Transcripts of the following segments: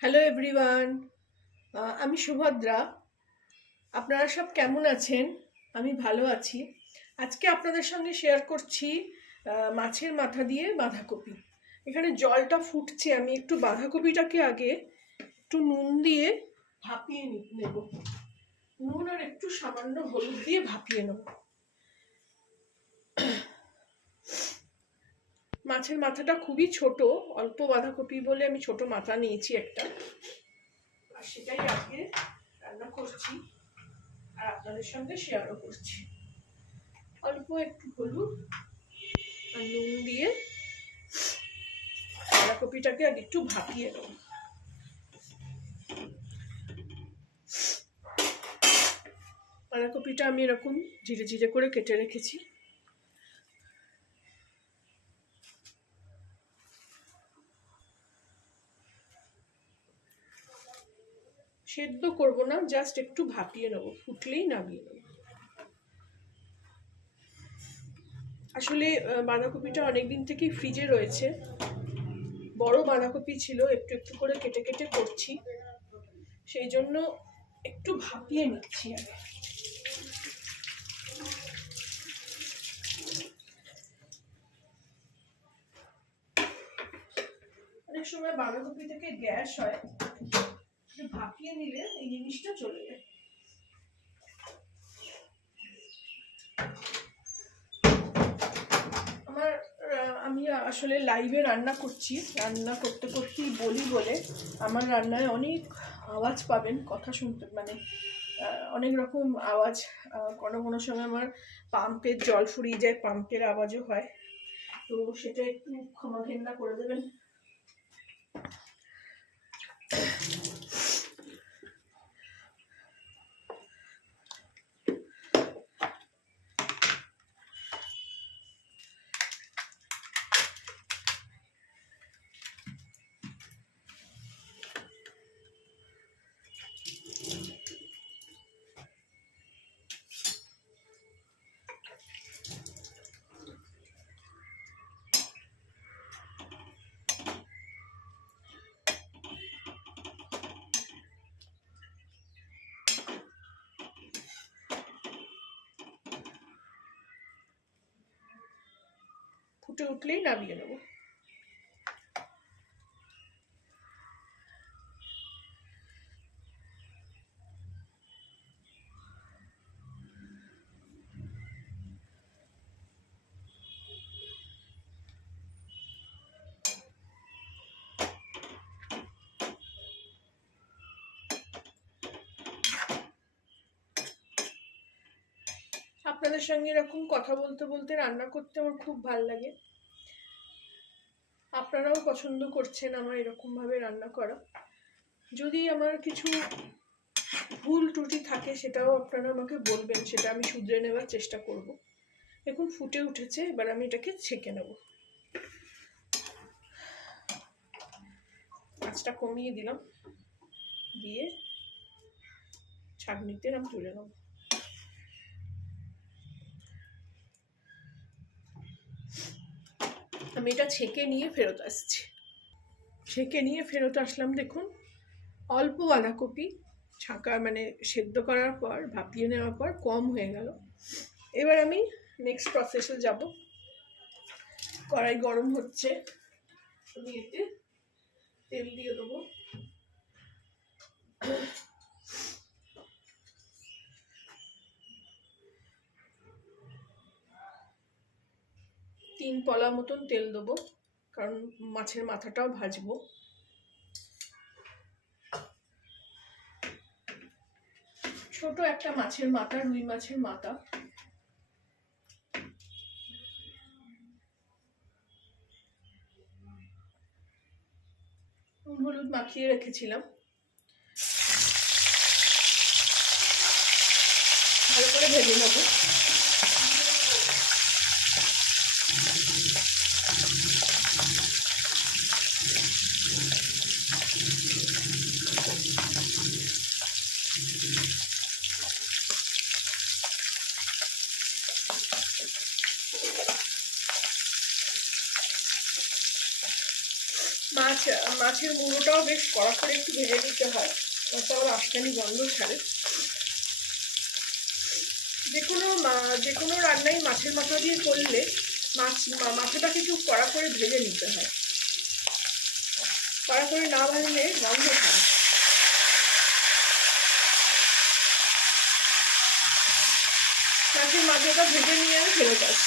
Hello everyone, আমি সুভদ্রা। আপনারা সব কেমন আছেন? আমি ভালো আছি। আজকে আপনাদের সঙ্গে শেয়ার করছি মাছের মাথা দিয়ে বাঁধাকপি। এখানে জলটা ফুটছে, আমি একটু বাঁধাকপিটাকে আগে একটু নুন দিয়ে ভাপিয়ে নেব। নুন আর একটু সামান্য হলুদ দিয়ে ভাপিয়ে নেব। মাছের মাথাটা খুবই ছোট, অল্প বাঁধাকপি বলে আমি ছোট মাথা নিয়েছি একটা, আর সেটাই আজকে রান্না করছি আর আপনাদের সঙ্গে শেয়ারও করছি। অল্প একটু হলুদ আর নুন দিয়ে বাঁধাকপিটাকে আর একটু ভাপিয়ে নেব। বাঁধাকপিটা আমি এরকম জিরে জিরে করে কেটে রেখেছি। সেদ্ধ করব না, জাস্ট একটু ভাপিয়ে নেব, ফুটলেই নামিয়ে নেব। আসলে বাঁধাকপিটা অনেকদিন থেকেই ফ্রিজে রয়েছে, বড় বাঁধাকপি ছিল, একটু একটু করে কেটে কেটে করছি, সেই জন্য একটু ভাপিয়ে নিচ্ছি আগে। অনেক সময় বাঁধাকপি থেকে গ্যাস হয়, ভাপিয়ে নিলে এই জিনিসটা চলে যায়। আমি আসলে লাইভে রান্না করছি, রান্না করতে করতেই বলি বলে আমার রান্নায় অনেক আওয়াজ পাবেন, কথা শুনতে মানে অনেক রকম আওয়াজ। কোনো কোনো সময় আমার পাম্পের জল ফুরিয়ে যায়, পাম্পের আওয়াজও হয়, তো সেটা একটু ক্ষমা ঘেন্না করে দেবেন। ফুটে উঠলেই নামিয়ে নেব। আপনাদের সঙ্গে এরকম কথা বলতে বলতে রান্না করতে আমার খুব ভালো লাগে। আপনারাও পছন্দ করছেন আমার এরকম ভাবে রান্না করা। যদি আমার কিছু ভুল ত্রুটি থাকে সেটাও আপনারা আমাকে বলবেন, সেটা আমি শুধরে নেওয়ার চেষ্টা করব। এখন ফুটে উঠেছে, এবার আমি এটাকে ছেঁকে নেব। আঁচটা কমিয়ে দিলাম, দিয়ে ছাঁকনিতে আমি তুলে নেব। আমি এটা ছেঁকে নিয়ে ফেরত আসছি। ছেঁকে নিয়ে ফেরত আসলাম, দেখুন অল্প বাঁধাকপি ছাঁকা মানে সেদ্ধ করার পর ভাপিয়ে নেওয়ার পর কম হয়ে গেল। এবার আমি নেক্সট প্রসেসে যাব। কড়াই গরম হচ্ছে, আমি এতে তেল দিয়ে দেবো। তিন পলা মতন তেল দেবো, কারণ মাছের মাথাটাও ভাজবো। ছোট একটা মাছের মাথা, রুই মাছের মাথা। হলুদ মাখিয়ে রেখেছিলাম, ভালো করে ভেজে নেবো। মাছ মাছের মুড়োটাও বেশ কড়া করে একটু ভেজে নিতে হয়, তাতে আবার আঁশকানি গন্ধ ছাড়ে। যে কোনো রান্নাই মাছের মাথা দিয়ে করলে মাথাটাকে একটু কড়া করে ভেজে নিতে হয়, কড়া করে না ভাজলে গন্ধ ছাড়ে। মাছের মাথাটা ভেজে নিয়ে আমি ফেরত আসি।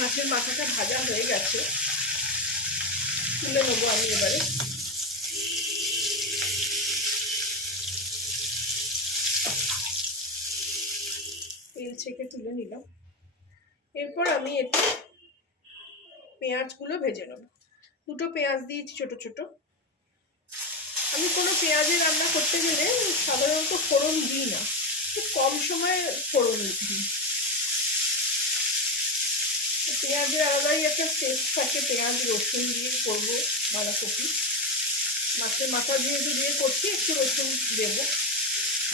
মাছের মাথাটা ভাজা হয়ে গেছে, তুলে নেবো আমি এবারে। তেল ছেঁকে তুলে নিলাম। এরপর আমি একটু পেঁয়াজগুলো ভেজে নেব। দুটো পেঁয়াজ দিয়েছি ছোট ছোট। আমি কোনো পেঁয়াজে রান্না করতে গেলে সাধারণত ফোড়ন দিই না, খুব কম সময়ে ফোড়ন দিই। পেঁয়াজের আলাদাই একটা টেস্ট থাকে, পেঁয়াজ রসুন দিয়ে করবো বাঁধাকপি। মাছের মাথা দিয়ে করছি, একটু রসুন দেবো,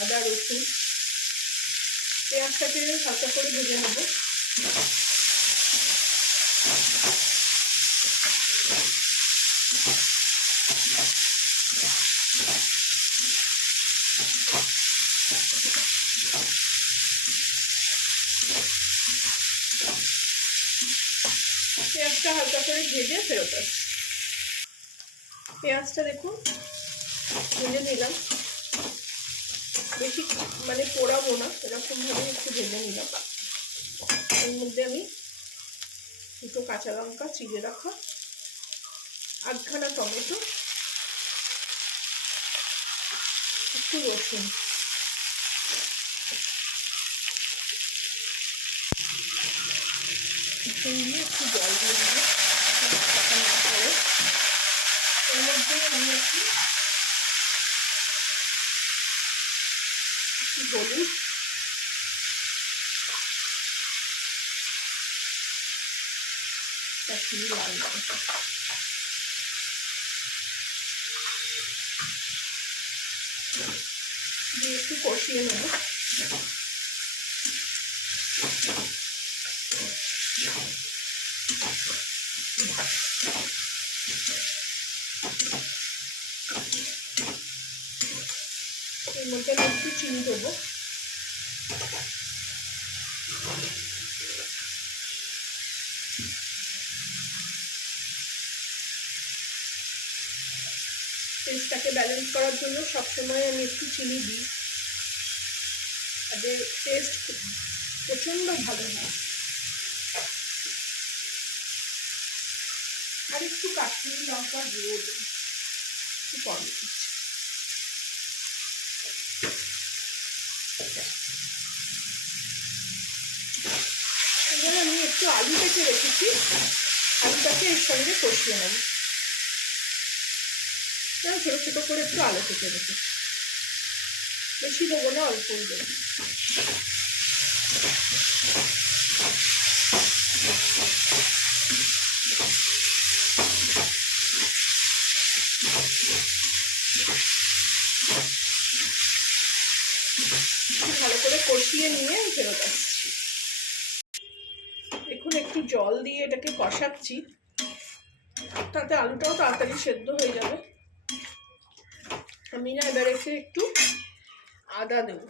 আদা রসুন। পেঁয়াজটাকে হালকা করে ভেজে নেব। পেঁয়াজটা হালকা করে ভেজে ফেরত আসছি। পেঁয়াজটা দেখুন ভেজে নিলাম, বেশি পোড়াবো না, এরকমভাবে একটু ভেজে নিলাম। এর মধ্যে আমি দুটো কাঁচা লঙ্কা চিড়ে রাখা, আধখানা টমেটো, একটু রসুন, দিয়ে একটু জল দিয়ে দিলাম। এর মধ্যে আমি একটু হলুদ, কাশ্মীরি লাল লঙ্কা দিয়ে একটু কষিয়ে নেব। এর মধ্যে আমি একটু চিনি দেবো। টেস্টটাকে ব্যালেন্স করার জন্য সবসময় আমি একটু চিনি দিই, তাদের টেস্ট প্রচণ্ড ভালো হয়। আর একটু কাশ্মীরি লঙ্কা দিয়ে দিই, একটু কম দিচ্ছি। এবার আমি একটু আলু কেটে রেখেছি, আলুটাকে এর সঙ্গে কষিয়ে নেব। ছোটো ছোটো করে একটু আলু কেটে রেখেছি, বেশি দেবো না, অল্পই দেবো। ভালো করে কষিয়ে নিয়ে ফেরত আসছি। দেখুন একটু জল দিয়ে এটাকে কষাচ্ছি, তাতে আলুটাও তাড়াতাড়ি সেদ্ধ হয়ে যাবে। আমি না এবার একটু আদা দেবো,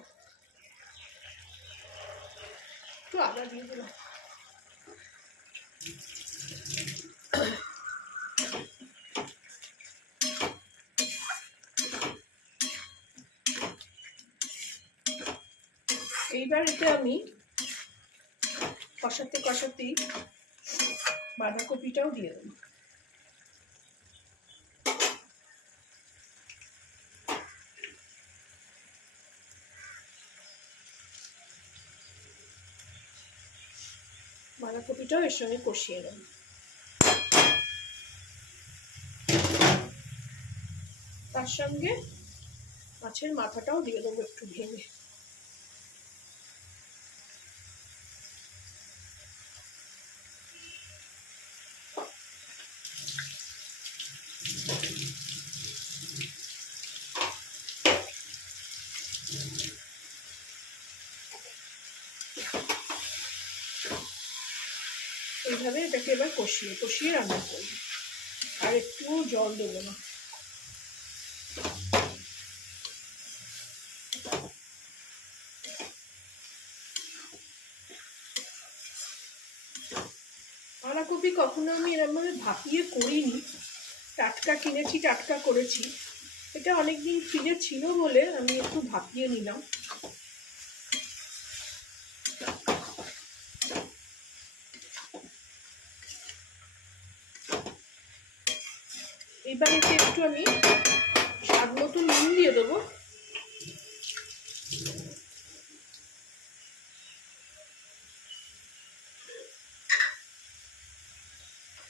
একটু আদা দিয়ে দিলাম। এইবার এতে আমি কষাতেই বাঁধাকপিটাও দিয়ে দেবো। বাঁধাকপিটাও এর সঙ্গে কষিয়ে নেব। তার সঙ্গে মাছের মাথাটাও দিয়ে দেবো একটু ভেঙে। এইভাবে এটাকে এবার কষিয়ে রান্না করব। আর আর একটু জল দেবো না। বাঁধাকপি কখনো আমি এরকমভাবে ভাপিয়ে করিনি, টাটকা কিনেছি, টাটকা করেছি। এটা অনেকদিন ফ্রিজে ছিল বলে আমি একটু ভাপিয়ে নিলাম। এবার এতে একটু আমি স্বাদ মতো নুন দিয়ে দেবো।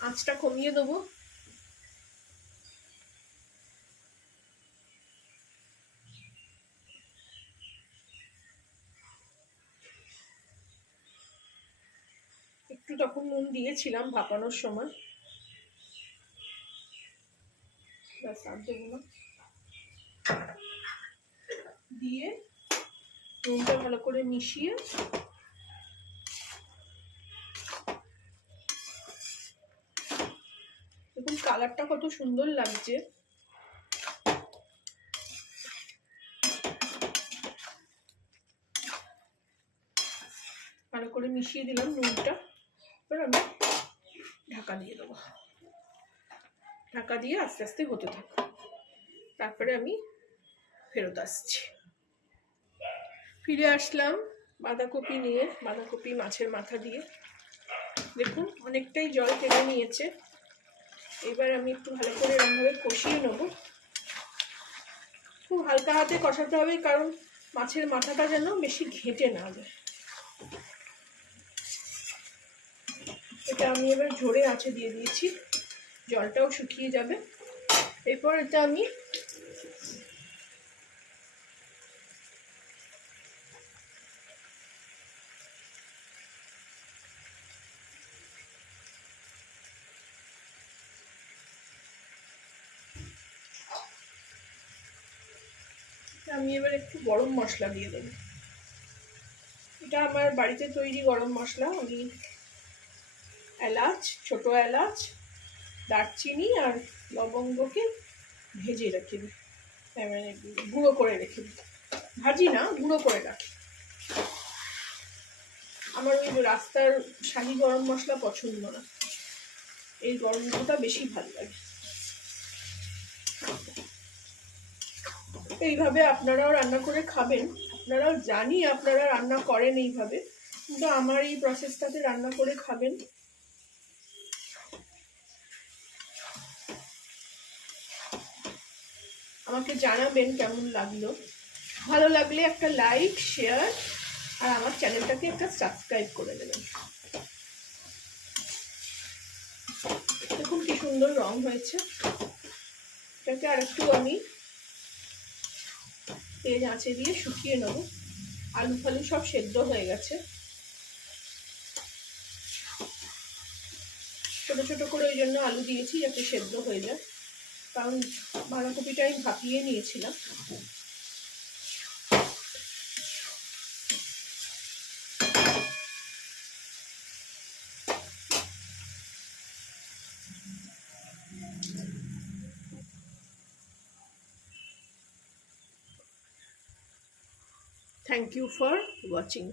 আঁচটা কমিয়ে দেবো। একটু তখন নুন দিয়েছিলাম ভাপানোর সময়, আর দেবো না। দিয়ে নুনটা ভালো করে মিশিয়ে দেখুন কালারটা কত সুন্দর লাগছে। ভালো করে মিশিয়ে দিলাম নুনটা। এবার আমি ঢাকা দিয়ে দেবো। ঢাকা দিয়ে আস্তে আস্তে হতে থাকো। তারপরে আমি ফেরত আসছি। ফিরে আসলাম বাঁধাকপি নিয়ে, বাঁধাকপি মাছের মাথা দিয়ে। দেখুন অনেকটাই জল টেনে নিয়েছে। এবার আমি একটু ভালো করে এরকমভাবে কষিয়ে নেব। খুব হালকা হাতে কষাতে হবে, কারণ মাছের মাথাটা যেন বেশি ঘেঁটে না যায়। এটা আমি এবার ঝোরে আঁচে দিয়ে দিয়েছি, জলটাও শুকিয়ে যাবে। এরপর এটা আমি এবার একটু গরম মশলা দিয়ে দেবো। এটা আমার বাড়িতে তৈরি গরম মশলা। আমি এলাচ, ছোট এলাচ, দারচিনি আর লবঙ্গকে ভেজে রেখে দিই, মানে গুঁড়ো করে রেখে দিই। ভাজি না, গুঁড়ো করে রাখি। আমার ওই রাস্তার শাহি গরম মশলা পছন্দ না, এই গরম মশলাটা বেশি ভালো লাগে। এইভাবে আপনারাও রান্না করে খাবেন। আপনারাও জানি আপনারা রান্না করেন এইভাবে, কিন্তু আমার এই প্রসেসটাতে রান্না করে খাবেন। আমাকে জানাবেন কেমন লাগলো। ভালো লাগলে একটা লাইক, শেয়ার আর আমার চ্যানেলটাকে একটা সাবস্ক্রাইব করে দেবেন। দেখুন কি সুন্দর রং হয়েছে। এটাকে আর একটু আমি তেল আঁচে দিয়ে শুকিয়ে নেব। আলু ফালু সব সেদ্ধ হয়ে গেছে। ছোট ছোট করে ওই জন্য আলু দিয়েছি, যাতে সেদ্ধ হয়ে যায়, কারণ বাঁধাকপিটা আমি ভাপিয়ে নিয়েছিলাম। Thank you for watching.